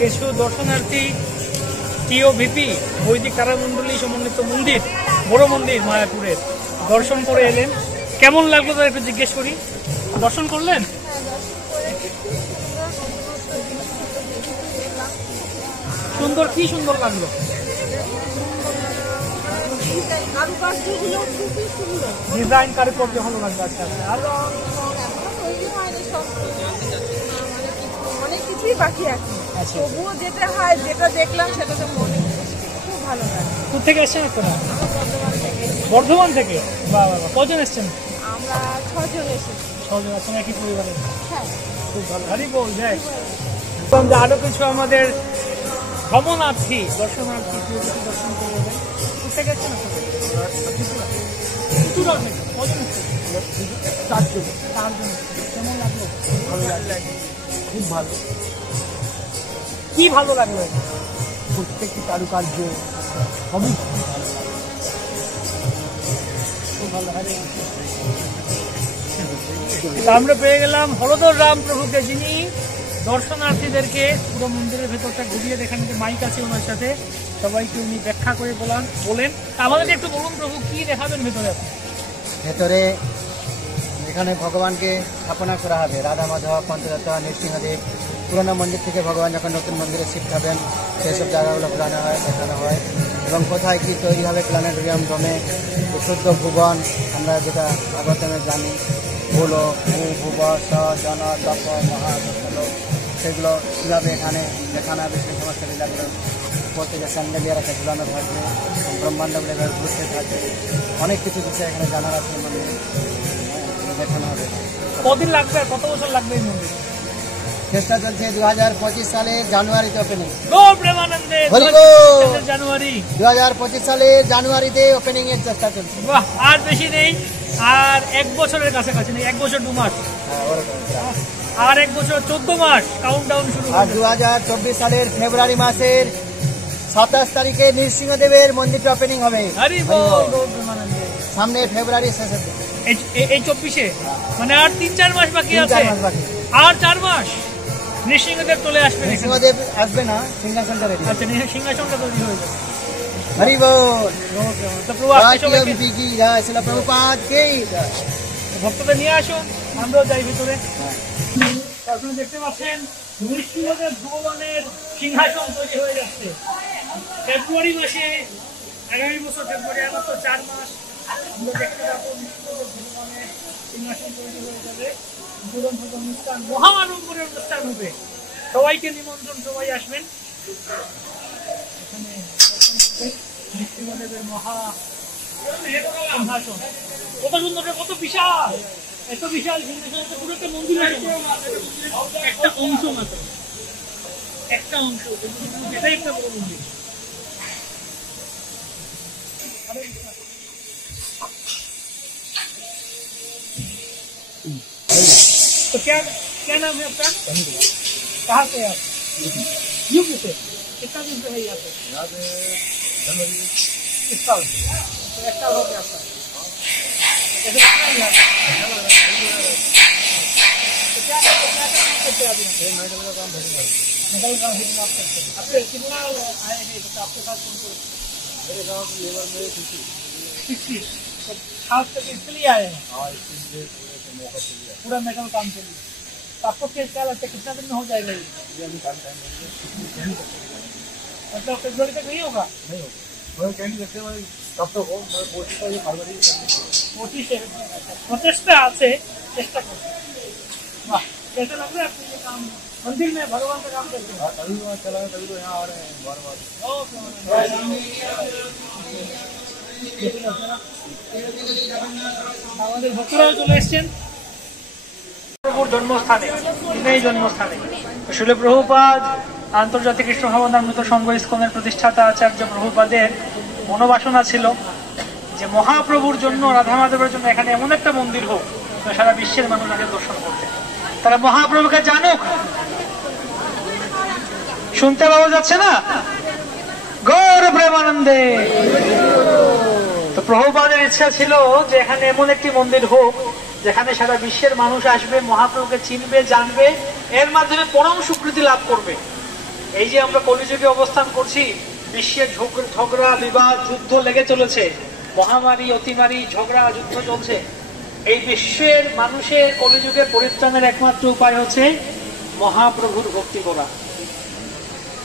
কিছু দর্শনার্থী টিওভিপি বৈদিক তারামণ্ডলী সমন্বিত মন্দির, বড় মন্দির মায়াপুরের দর্শন করে এলেন। কেমন লাগলো তার একটু জিজ্ঞেস করি। দর্শন করলেন? সুন্দর, কি সুন্দর লাগলো? ডিজাইন কারুকার্য ভালো লাগলো। আচ্ছা আচ্ছা, আর অনেক কিছুই বাকি আছে। তবুও যেটা হয়, যেটা দেখলাম সেটাতে মনে খুব ভালো লাগে। কোথা থেকে এসছেন আপনারা? বর্ধমান থেকে। বাহ বাহ, কজন এসছেন? আমরা 6 জন এসেছি। 6 জন আছেন একই পরিবারে? হ্যাঁ, খুব ভালো। হারি বল জয়। আরো কিছু আমাদের ভ্রমণার্থী দর্শনার্থী দর্শন করে দেবেন। কোথা থেকে এসছেন আপনারা? কজন এসছেন? 4 জন। 4 জন। কেমন লাগলো? ভালো লাগলো, খুব ভালো। কি ভালো লাগলো? প্রত্যেকটি কারুকার্য সবই খুব ভালো। আমরা পেয়ে গেলাম হলধর রাম প্রভুকে, যিনি দর্শনার্থীদেরকে পুরো মন্দিরের ভেতরটা ঘুরিয়ে দেখান। মাইক আছে ওনার সাথে, সবাইকে উনি ব্যাখ্যা করে বলেন। আমাদেরকে একটু বলুন প্রভু, কি দেখাবেন ভেতরে? ভেতরে এখানে ভগবানকে স্থাপনা করা হবে, রাধা মাধব, পঞ্চদত্ত, নৃসিংহদেব। পুরোনো মন্দির থেকে ভগবান যখন নতুন মন্দিরে শিফট হবেন সেসব জায়গাগুলো ঘোরানো হয়, দেখানো হয়। এবং কোথায় কী তৈরি হবে প্ল্যানেটোরিয়াম ডোমে, শুদ্ধ ভুবন, আমরা যেটা আগতমে জানি, ভূল ভুব স জন তপ মহাদল, সেগুলো কীভাবে এখানে দেখানো হবে সেই সমস্ত লীলাগুলো। প্রত্যেকে স্যান্ডেলিয়ার একটা ঝুলানো থাকবে, ব্রহ্মাণ্ডগুলো এভাবে ঘুরতে থাকবে। অনেক কিছু বিষয় এখানে জানার আছে, মন্দিরে দেখানো হবে। কদিন লাগবে, কত বছর লাগবে এই মন্দির? চেষ্টা চলছে 2025 সালে জানুয়ারিতে ওপেনিং। জানুয়ারি 2025 সালে জানুয়ারিতে ওপেনিং এর চেষ্টা চলছে। বাহ, আর বেশি নেই, আর 1 বছরের কাছাকাছি নেই, 1 বছর 2 মাস, আর 1 বছর 14 মাস কাউন্টডাউন শুরু। আর 2024 সালের ফেব্রুয়ারি মাসের 27 তারিখে নৃসিংহদেবের মন্দিরটা ওপেনিং হবে। সামনে ফেব্রুয়ারি শেষের দিকে, এই 24-এ, মানে আর 3-4 মাস বাকি আছে। আর 4 মাস নৃসিংহদেব চলে আসবে। নৃসিংহদেব আসবে না, সিংহাসনটা রেডি। আচ্ছা, সিংহাসনটা তৈরি হয়ে যাবে। হরি বল। ভক্তদের নিয়ে আসুন, আমরাও যাই ভিতরে। আপনারা দেখতে পাচ্ছেন নৃসিংহদেব ভগবানের সিংহাসন তৈরি হয়ে যাচ্ছে ফেব্রুয়ারি মাসে। আগামী বছর ফেব্রুয়ারি, আর মাত্র 4 মাস। আমরা দেখতে পাবো নৃসিংহদেব ভগবানের সিংহাসন তৈরি হয়ে যাবে। অনুষ্ঠান, মহা আড়ম্বরের অনুষ্ঠান হবে। সবাইকে নিমন্ত্রণ, সবাই আসবেন এখানে নৃসিংহদেবের মহা সিংহাসন। কত সুন্দর, কত বিশাল, এত বিশাল সিংহাসন, পুরো একটা মন্দিরের একটা অংশ মাত্র, একটা অংশ, এটাই একটা বড় মন্দির। तो क्या नाम है आपका? कहाँ से आप? यूपी से। कितना दिन से है यहाँ पे? जनवरी इस साल। तो 1 साल हो गया आपका। कैसे कितना यहाँ? तो क्या काम करते हैं आप यहाँ? मेडिकल का काम भेजना। मेडिकल काम भेजना आप करते हैं। आपके कितना आए हैं? तो आपके साथ कौन कौन? मेरे गाँव के लेबर में 60। तो खास करके इसलिए आए हैं? हाँ, इसलिए पूरा मेडिकल काम के लिए। तो आपको क्या लगता है, कितना दिन में हो जाएगा ये? मतलब फेब्रुआरी तक नहीं होगा? नहीं होगा, कह नहीं सकते भाई कब तक हो। प्रचेष्टा आपसे चेष्टा करो। वाह, कैसा लग रहा है आपको ये काम? मंदिर में भगवान का काम करते हैं? तभी चला है, तभी तो यहाँ आ रहे हैं बार बार। আমাদের ভক্তরাও চলে এসছেন প্রভুর জন্মস্থানে, এই জন্মস্থানে। শিল প্রভুপাদ আন্তর্জাতিক কৃষ্ণ ভাবনামৃত সংঘ ইসকনের প্রতিষ্ঠাতা আচার্য প্রভুপাদের মনোবাসনা ছিল যে মহাপ্রভুর জন্য, রাধা মাধবের জন্য এখানে এমন একটা মন্দির হোক সারা বিশ্বের মানুষ আগে দর্শন করতে, তারা মহাপ্রভুকে জানুক। শুনতে পাওয়া যাচ্ছে না? গৌর প্রেমানন্দে। তো প্রভুপাদের ইচ্ছা ছিল যে এখানে এমন একটি মন্দির হোক যেখানে সারা বিশ্বের মানুষ আসবে, মহাপ্রভুকে চিনবে, জানবে, এর মাধ্যমে পরম স্বীকৃতি লাভ করবে। এই যে আমরা কলিযুগে অবস্থান করছি, বিশ্বের ঝগড়া বিবাদ যুদ্ধ লেগে চলেছে, মহামারী অতিমারী ঝগড়া যুদ্ধ চলছে। এই বিশ্বের মানুষের কলিযুগে পরিত্রাণের একমাত্র উপায় হচ্ছে মহাপ্রভুর ভক্তি করা।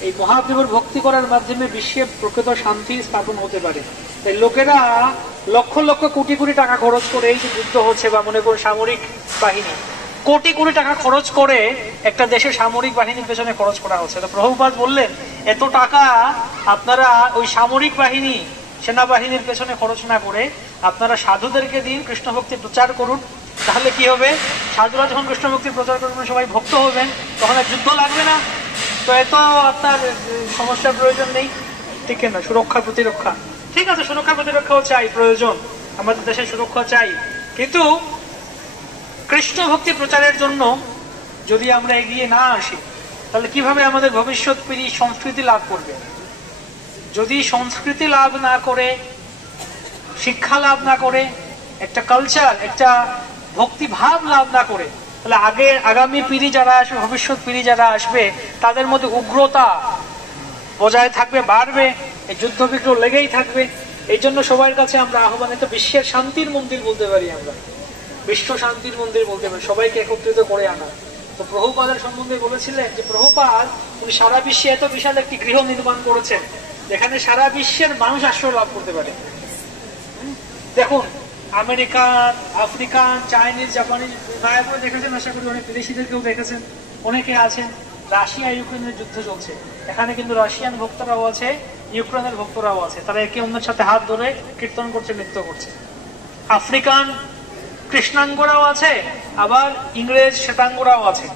এই মহাপ্রভুর ভক্তি করার মাধ্যমে বিশ্বে প্রকৃত শান্তি স্থাপন হতে পারে। তাই লোকেরা লক্ষ লক্ষ কোটি কোটি টাকা খরচ করে, এই যে যুদ্ধ হচ্ছে বা মনে করুন সামরিক বাহিনী, কোটি কোটি টাকা খরচ করে একটা দেশের সামরিক বাহিনীর পেছনে খরচ করা হচ্ছে। তো প্রভুপাদ বললেন এত টাকা আপনারা ওই সামরিক বাহিনী সেনাবাহিনীর পেছনে খরচ না করে আপনারা সাধুদেরকে দিন, কৃষ্ণ ভক্তি প্রচার করুন। তাহলে কি হবে, সাধুরা যখন কৃষ্ণ ভক্তি প্রচার করবেন সবাই ভক্ত হবেন, তখন আর যুদ্ধ লাগবে না। তো এত আপনার সমস্যার প্রয়োজন নেই, ঠিক না? সুরক্ষা প্রতিরক্ষা, ঠিক আছে, সুরক্ষা প্রতিরক্ষাও চাই, প্রয়োজন, আমাদের দেশের সুরক্ষা চাই, কিন্তু কৃষ্ণ ভক্তি প্রচারের জন্য যদি আমরা এগিয়ে না আসি তাহলে কিভাবে আমাদের ভবিষ্যৎ পিঢ়ি সংস্কৃতি লাভ করবে? যদি সংস্কৃতি লাভ না করে, শিক্ষা লাভ না করে, একটা কালচার, একটা ভক্তি ভাব লাভ না করে, তাহলে আগামী পিঢ়ি যারা আসবে, ভবিষ্যৎ পিঢ়ি যারা আসবে, তাদের মধ্যে উগ্রতা বজায় থাকবে, বাড়বে, এই যুদ্ধ বিগ্রহ লেগেই থাকবে। এই জন্য সবার কাছে আমরা আহ্বানিত, বিশ্বের শান্তির মন্দির বলতে পারি আমরা, বিশ্ব শান্তির মন্দির বলতে পারি, সবাইকে একত্রিত করে আনা। তো প্রভুপাদের সম্বন্ধে বলেছিলেন যে প্রভুপাদ উনি সারা বিশ্বে এত বিশাল একটি গৃহ নির্মাণ করেছেন যেখানে সারা বিশ্বের মানুষ আশ্রয় লাভ করতে পারে। দেখুন, আমেরিকান, আফ্রিকান, চাইনিজ, জাপানিজ, মায়াপুরে দেখেছেন, আশা করি অনেক বিদেশিদেরকেও দেখেছেন, অনেকে আছেন। রাশিয়া ইউক্রেনের যুদ্ধ চলছে, এখানে কিন্তু রাশিয়ান ভক্তরাও আছে, ইউক্রেনের ভক্তরাও আছে, তারা একে অন্যের সাথে হাত ধরে কীর্তন করছে, নৃত্য করছে। আফ্রিকান কৃষ্ণাঙ্গরাও আছে, আবার ইংরেজ শ্বেতাঙ্গরাও আছে,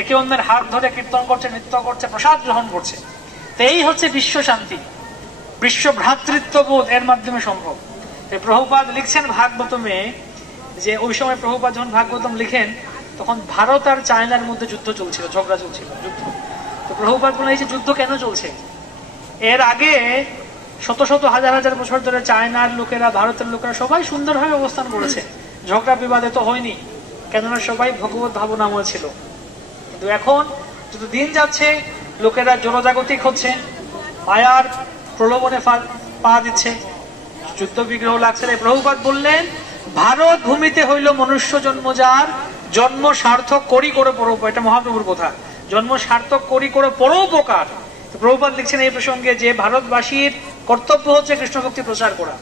একে অন্যের হাত ধরে কীর্তন করছে, নৃত্য করছে, প্রসাদ গ্রহণ করছে। তো এই হচ্ছে বিশ্ব শান্তি, বিশ্ব ভ্রাতৃত্ববোধ, এর মাধ্যমে সম্ভব। প্রভুপাদ লিখছেন ভাগবতমে যে ওই সময় প্রভুপাদ যখন ভাগবতম লিখেন তখন ভারত আর চায়নার মধ্যে যুদ্ধ চলছিল, ঝগড়া চলছিল, যুদ্ধ। তো প্রভুপাদ বলেন এই যে যুদ্ধ কেন চলছে, এর আগে শত শত হাজার হাজার বছর ধরে চায়নার লোকেরা, ভারতের লোকেরা সবাই সুন্দরভাবে অবস্থান করেছে, ঝগড়া বিবাদে তো হয়নি, কেননা সবাই ভগবত ভাবনাময় ছিল। কিন্তু এখন যত দিন যাচ্ছে লোকেরা জনজাগতিক হচ্ছে, মায়ার প্রলোভনে পা দিচ্ছে, যুদ্ধ বিগ্রহ লাগছে। প্রভুপাদ বললেন ভারত ভূমিতে হইল মনুষ্য জন্ম যার, জন্ম সার্থক করি করে পরোপকার। এটা মহাপ্রভুর কথা, জন্ম সার্থক করি করে পরোপকার। প্রভুপাদ লিখছেন এই প্রসঙ্গে যে ভারতবাসীর কর্তব্য হচ্ছে কৃষ্ণ ভক্তি প্রচার করা,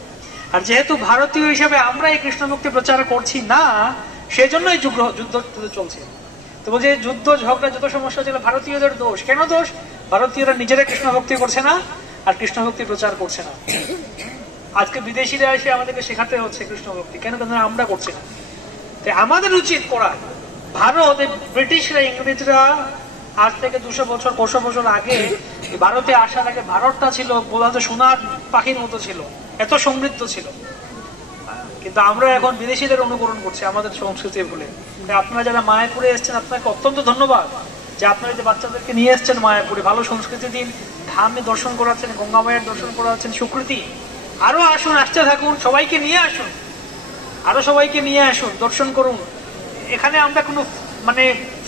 আর যেহেতু ভারতীয় হিসেবে আমরা এই কৃষ্ণ ভক্তি প্রচার করছি না, সেজন্যই যুদ্ধ চলছে। তো বলছে যুদ্ধ ঝগড়া যত সমস্যা ছিল ভারতীয়দের দোষ। কেন দোষ? ভারতীয়রা নিজেরা কৃষ্ণ ভক্তি করছে না আর কৃষ্ণ ভক্তি প্রচার করছে না। আজকে বিদেশিরা এসে আমাদেরকে শেখাতে হচ্ছে কৃষ্ণ ভক্তি, কেন? কেন আমরা করছি না। আমাদের উচিত করা। ভারত, ব্রিটিশরা, ইংরেজরা আজ থেকে 200 বছর 500 বছর আগে ভারতে আসার আগে ভারতটা ছিল বলতে সোনার পাখির মতো ছিল, এত সমৃদ্ধ ছিল। কিন্তু আমরা এখন বিদেশিদের অনুকরণ করছি আমাদের সংস্কৃতি ভুলে। আপনারা যারা মায়াপুরে এসছেন আপনাকে অত্যন্ত ধন্যবাদ যে আপনারা যে বাচ্চাদেরকে নিয়ে এসছেন মায়াপুরে, ভালো সংস্কৃতি দিন, ধামে দর্শন করাচ্ছেন, গঙ্গা মায়ের দর্শন করাচ্ছেন, সুকৃতি। আরো আসুন, আসতে থাকুন, সবাইকে নিয়ে আসুন, আরো সবাইকে নিয়ে আসুন, দর্শন করুন। এখানে আমরা কোনো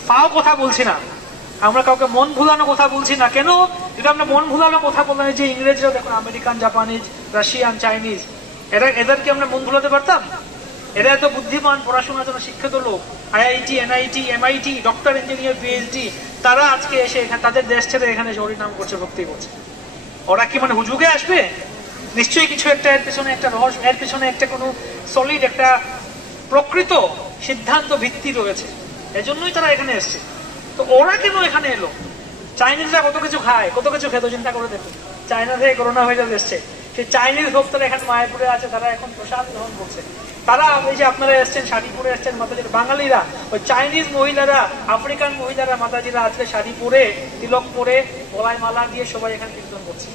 ফাও কথা বলছি না, আমরা কাউকে মন ভুলানো কথা বলছি না। কেন? যদি আমরা মন ভুলানো কথা বললাম, যে ইংরেজরা দেখুন, আমেরিকান, জাপানিজ, রাশিয়ান, চাইনিজ, এদেরকে আমরা মন ভুলাতে পারতাম? এরা এত বুদ্ধিমান, পড়াশোনার জন্য শিক্ষিত লোক, IIT, NIT, MIT, doctor, engineer, PhD, তারা আজকে এসে এখানে তাদের দেশ ছেড়ে এখানে হরিনাম করছে, ভক্তি করছে। ওরা কি হুজুগে আসবে? নিশ্চয়ই কিছু একটা এর পেছনে একটা রহস্য, এর পেছনে একটা কোনো সলিড একটা প্রকৃত সিদ্ধান্ত ভিত্তি রয়েছে, এজন্যই তারা এখানে এসছে। তো ওরা কেন এখানে এলো? চাইনিজরা কত কিছু খায়, কত কিছু খেত, চিন্তা করে দেখুন। চায়না থেকে করোনা ভাইরাস এসছে, সেই চাইনিজ ভক্তরা এখানে মায়াপুরে আছে, তারা এখন প্রসাদ গ্রহণ করছে। তারা এই যে আপনারা এসছেন, শাড়ি পরে এসছেন মাতাজির, বাঙালিরা, ওই চাইনিজ মহিলারা, আফ্রিকান মহিলারা, মাতাজিরা আজকে শাড়ি পরে, তিলক পরে, গলায় মালা দিয়ে সবাই এখানে কীর্তন করছে।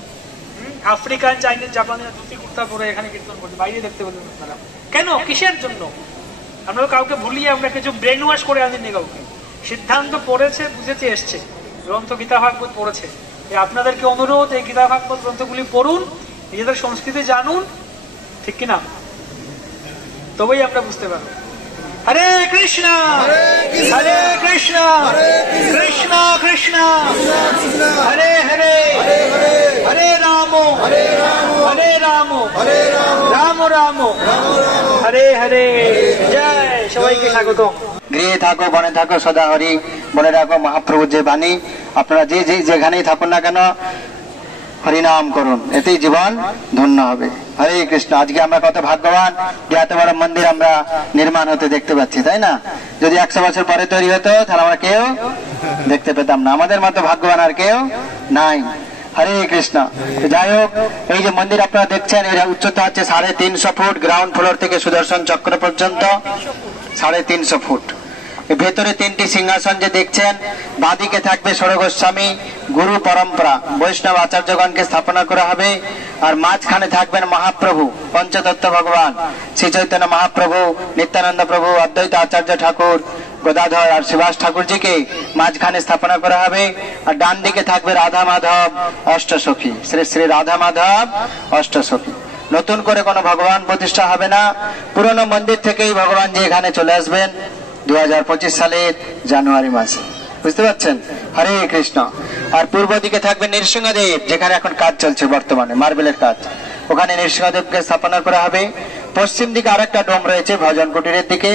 আফ্রিকান, চাইনিজ, জাপানিরা ধুতি কুর্তা পরে এখানে কীর্তন করছে, বাইরে দেখতে পেলেন আপনারা। কেন? কিসের জন্য? আমরা কাউকে ভুলিয়ে আমরা কিছু ব্রেন ওয়াশ করে আনিনি কাউকে। সিদ্ধান্ত পড়েছে, বুঝেছে, এসছে, গ্রন্থ গীতা ভাগবত পড়েছে। আপনাদেরকে অনুরোধ, এই গীতা ভাগবত গ্রন্থগুলি পড়ুন, নিজেদের সংস্কৃতি জানুন, ঠিক কিনা? তবেই আমরা বুঝতে পারবো। হরে কৃষ্ণ হরে কৃষ্ণ কৃষ্ণ কৃষ্ণ হরে হরে হরে রাম রাম রাম হরে হরে। জয়, সবাইকে স্বাগত। গৃহে থাকো বনে থাকো সদা হরি, বলে রাখো মহাপ্রভুর যে বাণী। আপনারা যে যেখানেই থাকুন না কেন হরিনাম করুন, এতেই জীবন ধন্য হবে। হরে কৃষ্ণ। আজকে আমরা কত ভাগ্যবান যে এত বড় মন্দির আমরা নির্মাণ হতে দেখতে পাচ্ছি, তাই না? যদি 100 বছর পরে তৈরি হতো তাহলে আমরা কেউ দেখতে পেতাম না। আমাদের মতো ভাগ্যবান আর কেউ নাই। হরে কৃষ্ণ। যাই হোক, এই যে মন্দির আপনারা দেখছেন এর উচ্চতা হচ্ছে 350 ফুট, গ্রাউন্ড ফ্লোর থেকে সুদর্শন চক্র পর্যন্ত 350 ফুট। ভেতরে 3টি সিংহাসন যে দেখছেন, বাঁদিকে থাকবে ষোড়শ গোস্বামী গুরু পরম্পরা বৈষ্ণব আচার্যগণকে স্থাপনা করা হবে, আর মাঝখানে থাকবেন মহাপ্রভু পঞ্চতত্ত্ব ভগবান শ্রী চৈতন্য মহাপ্রভু, নিত্যানন্দ প্রভু, অদ্বৈত আচার্য ঠাকুর, গদাধর আর শিবাস ঠাকুরজিকে মাঝখানে স্থাপনা করা হবে। আর ডান দিকে থাকবে রাধা মাধব অষ্টসখী, শ্রী শ্রী রাধা মাধব অষ্টসখী। নতুন করে কোনো ভগবান প্রতিষ্ঠা হবে না, পুরনো মন্দির থেকেই ভগবান যে এখানে চলে আসবেন 2025 সালের জানুয়ারি মাসে। বুঝতে পারছেন? হরে কৃষ্ণ। আর পূর্ব দিকে থাকবে নৃসিংহদেব, যেখানে এখন কাজ চলছে বর্তমানে মার্বেলের কাজ, ওখানে নৃসিংহদেবকে স্থাপনা করা হবে। পশ্চিম দিকে আরেকটা ডোম রয়েছে ভজন কুটিরের দিকে,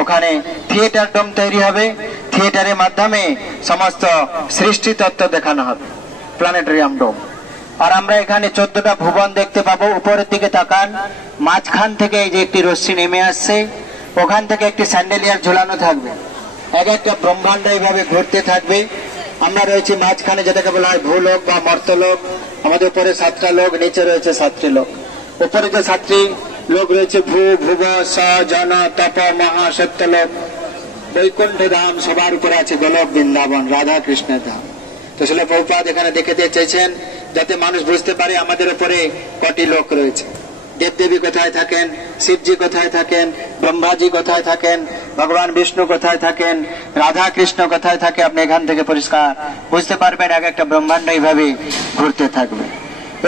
ওখানে থিয়েটার ডোম তৈরি হবে। থিয়েটারের মাধ্যমে সমস্ত সৃষ্টি তত্ত্ব দেখানো হবে, প্ল্যানেটেরিয়াম ডোম। আর আমরা এখানে 14টা ভুবন দেখতে পাবো। উপরের দিকে তাকান, মাঝখান থেকে এই যে একটি রশ্মি নেমে আসছে, ওখান থেকে একটি স্যান্ডেলিয়ার ঝুলানো থাকবে, এক একটা ব্রহ্মাণ্ড এইভাবে ঘুরতে থাকবে। আমরা রয়েছি মাঝখানে, যেটাকে বলা হয় ভূলোক বা মর্তলোক। আমাদের উপরে 7টা লোক, নিচে রয়েছে 7টি লোক। উপরে যে 7টি লোক রয়েছে ভূ ভুব স জন তপ মহা সত্যলোক, বৈকুণ্ঠ ধাম, সবার উপরে আছে গোলক বৃন্দাবন, রাধা কৃষ্ণের ধাম। তো শিল প্রভুপাদ এখানে দেখাতে চেয়েছেন যাতে মানুষ বুঝতে পারে আমাদের উপরে কটি লোক রয়েছে। দেবদেবী কোথায় থাকেন, শিবজি কোথায় থাকেন, ব্রহ্মাজি কোথায় থাকেন, ভগবান বিষ্ণু কোথায় থাকেন, রাধা কৃষ্ণ কোথায় থাকে, আপনি এখান থেকে পরিষ্কার বুঝতে পারবেন। এক একটা ব্রহ্মাণ্ড এইভাবে ঘুরতে থাকবে।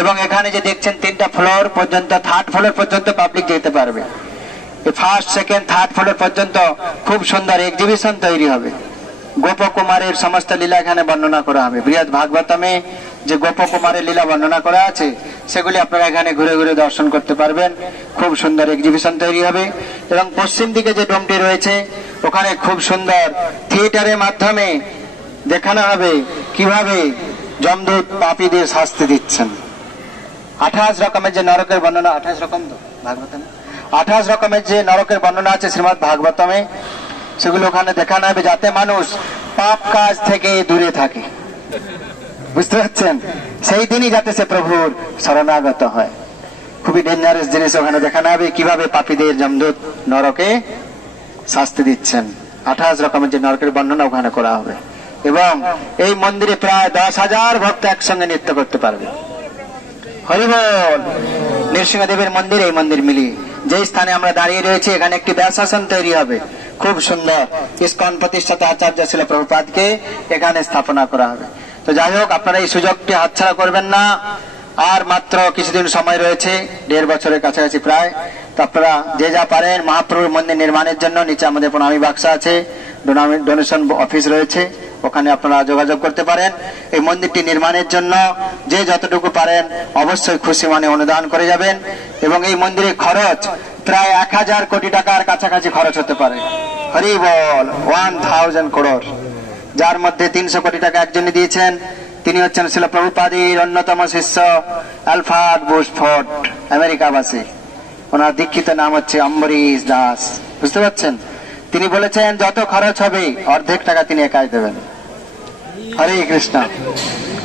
এবং এখানে যে দেখছেন 3টা ফ্লোর পর্যন্ত, 3rd ফ্লোর পর্যন্ত পাবলিক যেতে পারবে। ফার্স্ট, সেকেন্ড, 3rd ফ্লোর পর্যন্ত খুব সুন্দর এক্সিবিশন তৈরি হবে। গোপকুমারের সমস্ত লীলা এখানে বর্ণনা করা হবে। বৃহৎ ভাগবতমে যে গোপকুমারের লীলা বর্ণনা করা আছে সেগুলি আপনারা এখানে ঘুরে ঘুরে দর্শন করতে পারবেন। খুব সুন্দর এক্সিবিশন তৈরি হবে। এবং পশ্চিম দিকে যে ডোমটি রয়েছে ওখানে খুব সুন্দর থিয়েটারের মাধ্যমে দেখানো হবে কিভাবে যমদূত পাপীদের শাস্তি দিচ্ছেন। 28 রকমের যে নরকের বর্ণনা, 28 রকম তো ভাগবতমে 28 রকমের যে নরকের বর্ণনা আছে শ্রীমদ্ ভাগবতমে, সেগুলো ওখানে দেখানো হবে যাতে মানুষ পাপ কাজ থেকে দূরে থাকে। বুঝতে পারছেন? সেই দিনই যাতে সে প্রভুর শরণাগত হয়। খুবই ডেঞ্জারাস জিনিস ওখানে দেখানো হবে, কিভাবে পাপীদের যমদূত নরকে শাস্তি দিচ্ছেন। 28 রকমের যে নরকের বর্ণনা ওখানে করা হবে। এবং এই মন্দিরে প্রায় 10,000 ভক্ত একসঙ্গে নৃত্য করতে পারবে। হরি বল। নৃসিংহদেবের মন্দির, এই মন্দির মিলিয়ে যে স্থানে আমরা দাঁড়িয়ে রয়েছি এখানে একটি ব্যাসাসন তৈরি হবে, খুব সুন্দর। ইস্কন প্রতিষ্ঠাতা আচার্য শিল প্রভুপাদকে এখানে স্থাপনা করা হবে। তো যাই হোক, আপনারা এই সুযোগটি হাতছাড়া করবেন না। আর মাত্র কিছুদিন সময় রয়েছে, 1.5 বছরের কাছাকাছি প্রায়। তো আপনারা যে যা পারেন মহাপ্রভুর মন্দির নির্মাণের জন্য, নিচে আমাদের প্রণামী বাক্স আছে, ডোনেশন অফিস রয়েছে, ওখানে আপনারা যোগাযোগ করতে পারেন। এই মন্দিরটি নির্মাণের জন্য যে যতটুকু পারেন অবশ্যই খুশি মনে অনুদান করে যাবেন। এবং এই মন্দিরের খরচ প্রায় 1000 কোটি টাকার কাছাকাছি খরচ হতে পারে। হরি বল। 1000 crore, যার মধ্যে 300 কোটি টাকা একজনই দিয়েছেন, তিনি হচ্ছেন শিল প্রভুপাদের অন্যতম শিষ্য অ্যালফ্রেড বুশফোর্ড, আমেরিকাবাসী। ওনার দীক্ষিত নাম হচ্ছে অম্বরীশ দাস। বুঝতে পারছেন? তিনি বলেছেন যত খরচ হবে অর্ধেক টাকা তিনি একাই দেবেন। হরে কৃষ্ণ।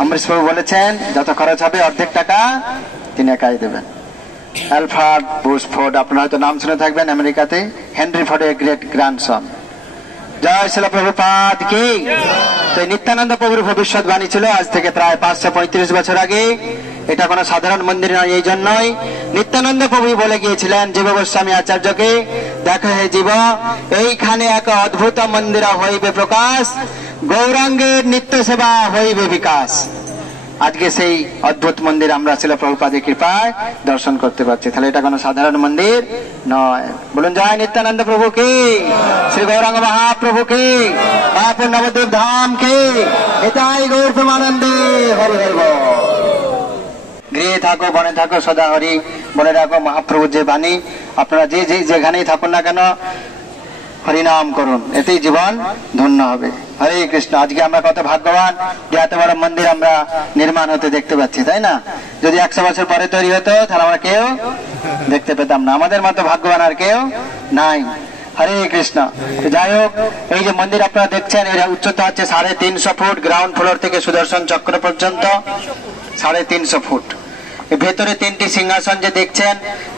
অম্বরীশ প্রভু বলেছেন যত খরচ হবে অর্ধেক টাকা তিনি একাই দেবেন। অ্যালফ্রেড বুশফোর্ড, আপনারা হয়তো নাম শুনে থাকবেন, আমেরিকাতে হেনরি ফোর্ডের গ্রেট গ্র্যান্ডসন। জয় শিল প্রভুপাদ কি। তো নিত্যানন্দ প্রভুর ভবিষ্যৎবাণী ছিল আজ থেকে প্রায় 535 বছর আগে। এটা কোনো সাধারণ মন্দির নয়। এই জন্যই নিত্যানন্দ প্রভু বলে গিয়েছিলেন জীব গোস্বামী আচার্যকে, দেখো হে জীব, এইখানে এক অদ্ভুত মন্দির হইবে প্রকাশ, গৌরাঙ্গের নিত্য সেবা হইবে বিকাশ। আজকে সেই অদ্ভুত মন্দির আমরা ছিল প্রভুপাদের কৃপায় দর্শন করতে পারছি। তাহলে এটা কোনো সাধারণ মন্দির নয়। বলুন জয় নিত্যানন্দ প্রভু কি, শ্রী গৌরাঙ্গ মহাপ্রভু কি, আপন নবদ্বীপ ধাম কি, এটাই গৌর প্রেমানন্দে হরি হরি বল। গৃহে থাকো বনে থাকো সদা হরি বলে রাখো মহাপ্রভুর যে বাণী। আপনারা যে যেখানেই থাকুন না কেন হরিনাম করুন, এতেই জীবন ধন্য হবে। হরে কৃষ্ণ। আজকে আমরা কত ভাগ্যবান যে এত বড় মন্দির আমরা নির্মাণ হতে দেখতে পাচ্ছি, তাই না? যদি 100 বছর পরে তৈরি হতো তাহলে আমরা কেউ দেখতে পেতাম না। আমাদের মতো ভাগ্যবান আর কেউ নাই। হরে কৃষ্ণ। যাই হোক, এই যে মন্দির আপনারা দেখছেন এর উচ্চতা হচ্ছে 350 ফুট, গ্রাউন্ড ফ্লোর থেকে সুদর্শন চক্র পর্যন্ত 350 ফুট। ভেতরে 3টি সিংহাসন যে দেখছেন,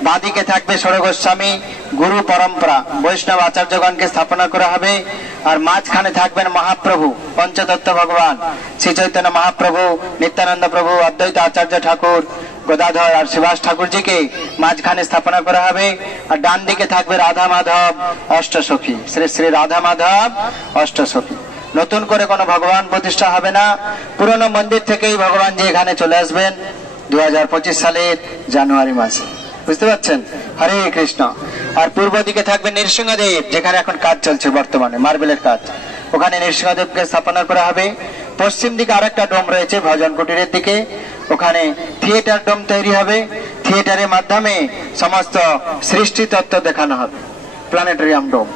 বাঁদিকে থাকবে ষোড় গোস্বামী গুরু পরম্পরা বৈষ্ণব আচার্যগণকে স্থাপনা করা হবে, আর মাঝখানে থাকবেন মহাপ্রভু পঞ্চতত্ত্ব ভগবান শ্রী চৈতন্য মহাপ্রভু, নিত্যানন্দ প্রভু, অদ্বৈত আচার্য ঠাকুর, গদাধর আর শিবাস ঠাকুরজিকে মাঝখানে স্থাপনা করা হবে। আর ডান দিকে থাকবে রাধা মাধব অষ্টসখী, শ্রী শ্রী রাধা মাধব অষ্টসখী। নতুন করে কোনো ভগবান প্রতিষ্ঠা হবে না, পুরনো মন্দির থেকেই ভগবান যে এখানে চলে আসবেন 2025 সালের জানুয়ারি মাসে। বুঝতে পারছেন? হরে কৃষ্ণ। আর পূর্ব দিকে থাকবে নৃসিংহদেব, যেখানে এখন কাজ চলছে বর্তমানে মার্বেলের কাজ, ওখানে নৃসিংহদেবকে স্থাপনা করা হবে। পশ্চিম দিকে আরেকটা ডোম রয়েছে ভজন কুটিরের দিকে, ওখানে থিয়েটার ডোম তৈরি হবে। থিয়েটারের মাধ্যমে সমস্ত সৃষ্টি তত্ত্ব দেখানো হবে, প্ল্যানেটেরিয়াম ডোম।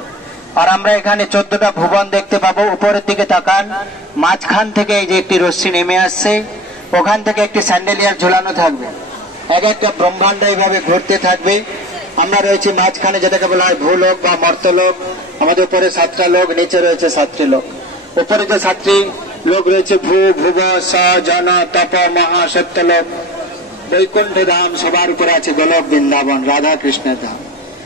আর আমরা এখানে 14টা ভুবন দেখতে পাবো। উপরের দিকে তাকান, মাঝখান থেকে এই যে একটি রশ্মি নেমে আসছে, ওখান থেকে একটি স্যান্ডেলিয়ার ঝুলানো থাকবে, এক একটা ব্রহ্মাণ্ড এইভাবে ঘুরতে থাকবে। আমরা রয়েছি মাঝখানে, যেটাকে বলা হয় ভূলোক বা মর্তলোক। আমাদের উপরে 7টা লোক, নিচে রয়েছে 7টি লোক। উপরে যে 7টি লোক রয়েছে ভূ ভুব স জন তপ মহা সত্যলোক, বৈকুণ্ঠ ধাম, সবার উপরে আছে গোলক বৃন্দাবন, রাধা কৃষ্ণের ধাম।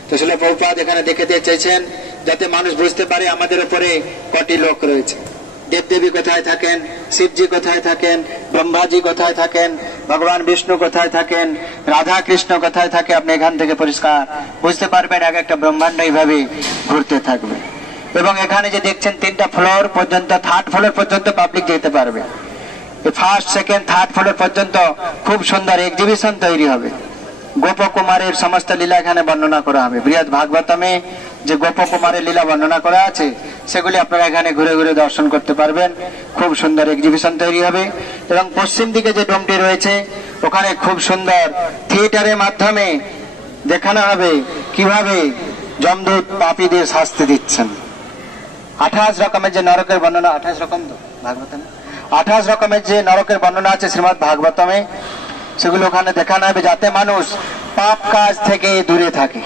তো শিল প্রভুপাদ এখানে দেখাতে চেয়েছেন যাতে মানুষ বুঝতে পারে আমাদের উপরে কটি লোক রয়েছে। দেবদেবী কোথায় থাকেন, শিবজি কোথায় থাকেন, ব্রহ্মাজি কোথায় থাকেন, ভগবান বিষ্ণু কোথায় থাকেন, রাধা কৃষ্ণ কোথায় থাকে, আপনি এখান থেকে পরিষ্কার বুঝতে পারবেন। এক একটা ব্রহ্মাণ্ড এইভাবে ঘুরতে থাকবে। এবং এখানে যে দেখছেন 3টা ফ্লোর পর্যন্ত, 3rd ফ্লোর পর্যন্ত পাবলিক যেতে পারবে। ফার্স্ট, সেকেন্ড, 3rd ফ্লোর পর্যন্ত খুব সুন্দর এক্সিবিশন তৈরি হবে। গোপকুমারের সমস্ত লীলা এখানে বর্ণনা করা হবে। বৃহৎ ভাগবতমে যে গোপকুমারের লীলা বর্ণনা করা আছে সেগুলি আপনারা এখানে ঘুরে ঘুরে দর্শন করতে পারবেন। খুব সুন্দর এক্সিবিশন তৈরি হবে। এবং পশ্চিম দিকে যে ডোমটি রয়েছে ওখানে খুব সুন্দর থিয়েটারের মাধ্যমে দেখানো হবে কিভাবে যমদূত পাপীদের শাস্তি দিচ্ছেন। 28 রকমের যে নরকের বর্ণনা, 28 রকম তো ভাগবতমে 28 রকমের যে নরকের বর্ণনা আছে শ্রীমদ ভাগবতমে, সেগুলো ওখানে দেখানো হবে যাতে মানুষ পাপ কাজ থেকে দূরে থাকে।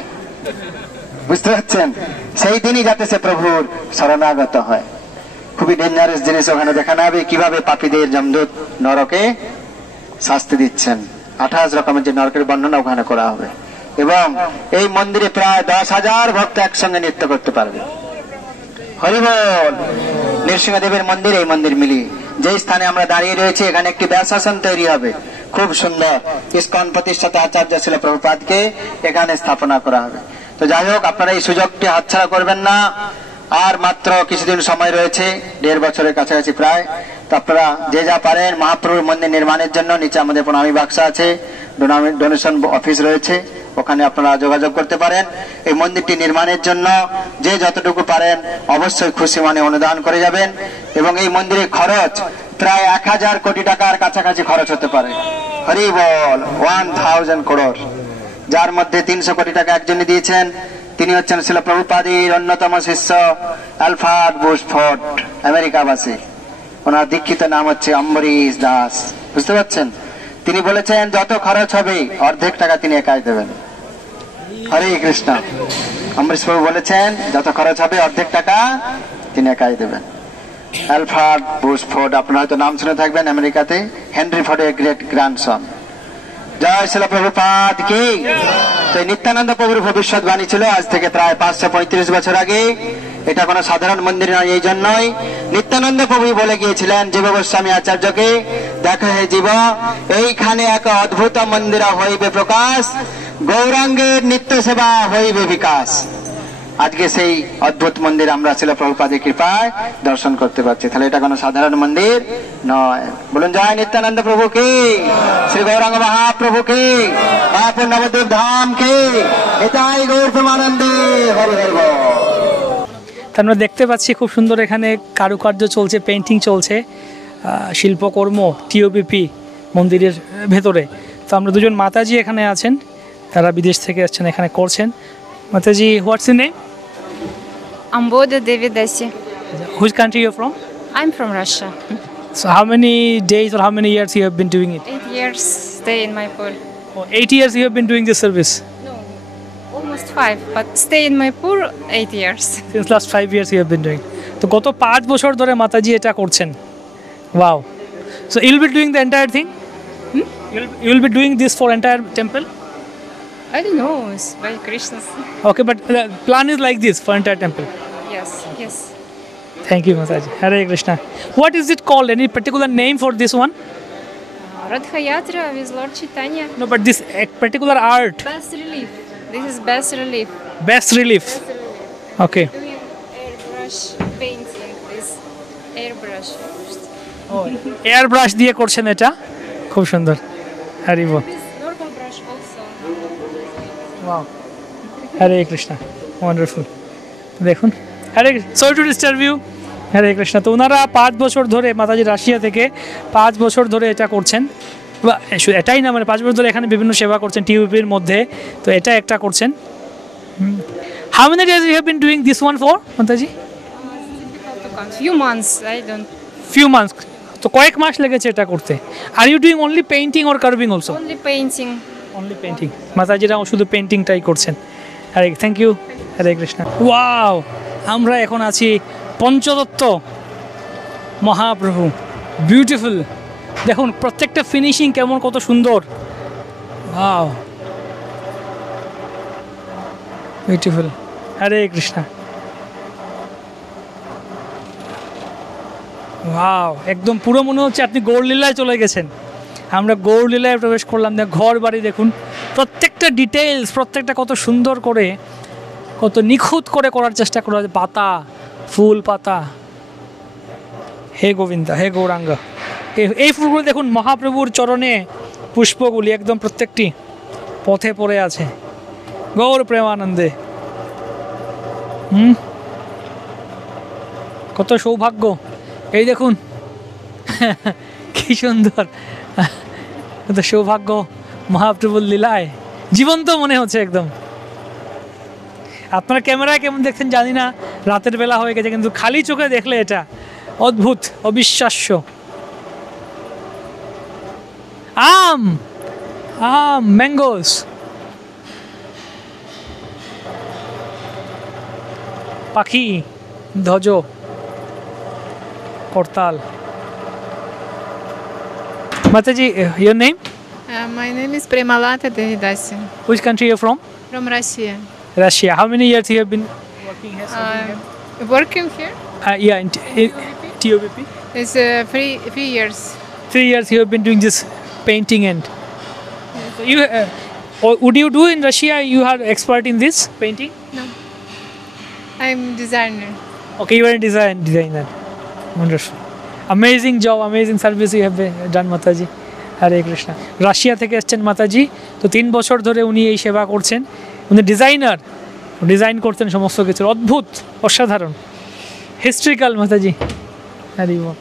বুঝতে পারছেন? সেই দিনই যাতে সে প্রভুর শরণাগত হয়। খুবই ডেঞ্জারাস জিনিস ওখানে দেখানো হবে, কিভাবে পাপীদের যমদূত নরকে শাস্তি দিচ্ছেন। 28 রকমের যে নরকের বর্ণনা ওখানে করা হবে। এবং এই মন্দিরে প্রায় 10,000 ভক্ত একসঙ্গে নৃত্য করতে পারবে। হরিবল। নৃসিংহদেবের মন্দির, এই মন্দির মিলিয়ে যে স্থানে আমরা দাঁড়িয়ে রয়েছি এখানে একটি ব্যাসাসন তৈরি হবে, খুব সুন্দর। ইসকন প্রতিষ্ঠাতা আচার্য শিল প্রভুপাদকে এখানে স্থাপনা করা হবে। তো যাই হোক, আপনারা এই সুযোগটি হাতছাড়া করবেন না। আর মাত্র কিছুদিন সময় রয়েছে, 1.5 বছরের কাছাকাছি প্রায়। তো আপনারা যে যা পারেন মহাপ্রভুর মন্দির নির্মাণের জন্য, নিচে আমাদের প্রণামী বাক্স আছে, ডোনেশন অফিস রয়েছে, ওখানে আপনারা যোগাযোগ করতে পারেন। এই মন্দিরটি নির্মাণের জন্য যে যতটুকু পারেন অবশ্যই খুশি মনে অনুদান করে যাবেন। এবং এই মন্দিরের খরচ প্রায় 1000 কোটি টাকার কাছাকাছি খরচ হতে পারে। হরি বল। 1000 করোড়, যার মধ্যে 300 কোটি টাকা একজনই দিয়েছেন। তিনি হচ্ছেন শিল প্রভুপাদের অন্যতম শিষ্য অ্যালফ্রেড বুশ ফোর্ড, আমেরিকাবাসী। ওনার দীক্ষিত নাম হচ্ছে অম্বরীশ দাস। বুঝতে পারছেন? তিনি বলেছেন যত খরচ হবে অর্ধেক টাকা তিনি একাই দেবেন। হরে কৃষ্ণ। অম্বরীশ প্রভু বলেছেন যত খরচ হবে অর্ধেক টাকা তিনি একাই দেবেন। অ্যালফ্রেড বুশ ফোর্ড, আপনারা হয়তো নাম শুনে থাকবেন, আমেরিকাতে হেনরি ফোর্ডের গ্রেট গ্র্যান্ডসন। জয় শিল প্রভুপাদ কি। তো নিত্যানন্দ প্রভুর ভবিষ্যৎবাণী ছিল আজ থেকে প্রায় 535 বছর আগে। এটা কোনো সাধারণ মন্দির নয়। এই জন্যই নিত্যানন্দ প্রভু বলে গিয়েছিলেন জীব গোস্বামী আচার্যকে, দেখো হে জীব, এইখানে এক অদ্ভুত মন্দির হইবে প্রকাশ, গৌরাঙ্গের নিত্য সেবা হইবে বিকাশ। আজকে সেই অদ্ভুত মন্দির আমরা ছিল প্রভুপাদের কৃপায় দর্শন করতে পারছি। তাহলে এটা কোনো সাধারণ মন্দির নয়। বলুন জয় নিত্যানন্দ প্রভু কি, শ্রী গৌরাঙ্গ মহাপ্রভু কি, মহাপুর নবদ্বীপ ধাম কি, এটাই গৌর প্রেমানন্দে হরি হরি বল। আমরা দেখতে পাচ্ছি খুব সুন্দর এখানে কারুকার্য চলছে, পেন্টিং চলছে, শিল্পকর্ম টিওপিপি মন্দিরের ভেতরে। তো আমরা দুজন মাতাজি এখানে আছেন, তারা বিদেশ থেকে আসছেন, এখানে করছেন। মাতাজি, what's your name? Amboda Devidasi. Which country you are from? I'm from Russia. So how many days or how many years you have been doing it? 8 years stay in Mayapur. Oh, 8 years you have been doing this service. No, almost 5, but stay in Mayapur 8 years. Since last 5 years you have been doing. তো গত 5 বছর ধরে মাতাজি এটা করছেন। Wow. So you will be doing the entire thing? You will be doing this for entire temple? I don't know, it's by Krishna's. Okay, but the plan is like this for entire temple. Yes, yes. Thank you, Mataji. Hare Krishna. What is it called? Any particular name for this one? Radha Yatra with Lord Chaitanya. No, but this particular art, Bas relief. This is bas relief. bas relief. Okay. Doing airbrush painting with airbrush. Air brush দিয়ে করছেন এটা, খুব সুন্দর। হরি বল। With normal brush also. Wow. Hare Krishna, wonderful. দেখুন, হরে sorry to disturb you. Hare Krishna. তো ওনারা 5 বছর ধরে, মাতাজি রাশিয়া থেকে 5 বছর ধরে এটা করছেন। বা এটাই না, মানে 5 বছর ধরে এখানে বিভিন্ন সেবা করছেন টিউপির মধ্যে। তো এটা একটা করছেন। How many days you have been doing this one for, Mataji? Difficult to count. Few months, I don't. Few months. তো কয়েক মাস লেগেছে এটা করতে। Are you doing only painting or carving also? Only painting. Only painting. মাতাজিরা শুধু পেইন্টিংটাই করছেন। Hare, thank you. Hare Krishna. Wow, আমরা এখন আছি পঞ্চদত্ত মহাপ্রভু। বিউটিফুল। দেখুন প্রত্যেকটা ফিনিশিং কেমন, কত সুন্দর। Wow, beautiful. Hare Krishna. Wow, একদম পুরো মনে হচ্ছে আপনি গৌরলীলায় চলে গেছেন। আমরা গৌরলীলায় প্রবেশ করলাম। ঘর বাড়ি দেখুন, প্রত্যেকটা ডিটেলস, প্রত্যেকটা কত সুন্দর করে, কত নিখুঁত করে করার চেষ্টা করা হয়েছে। পাতা, ফুল পাতা। হে গোবিন্দা, হে গৌরাঙ্গ। এই ফুলগুলো দেখুন, মহাপ্রভুর চরণে পুষ্পগুলি একদম প্রত্যেকটি পথে পড়ে আছে। গৌর প্রেমানন্দে। কত সৌভাগ্য। এই দেখুন কি সুন্দর, কত সৌভাগ্য মহাপ্রভুর লীলায় জীবন্ত মনে হচ্ছে একদম। আপনারা ক্যামেরায় কেমন দেখছেন জানি না, রাতের বেলা হয়ে গেছে, কিন্তু খালি চোখে দেখলে এটা অদ্ভুত, অবিশ্বাস্য। আম, আম, ম্যাঙ্গোস। পাখি, ধ্বজ, করতাল। Mataji, your name? My name is Premalata Devidasi Which country you are from? from Russia. Russia. How many years you have been working here? Working here Yeah, in TOBP. is 3 years. 3 years you have been doing this painting and. So you, or would you do in Russia? You are expert in this painting? No, I'm designer. Okay, you are a designer. Wonderful. Amazing job, amazing service you have done, Mataji. Hare Krishna. Russia থেকে এসছেন মাতাজি। তো 3 বছর ধরে উনি এই সেবা করছেন। উনি ডিজাইনার, ডিজাইন করতেন সমস্ত কিছুর। অদ্ভুত, অসাধারণ, হিস্ট্রিক্যাল মাতাজি। হরি বল।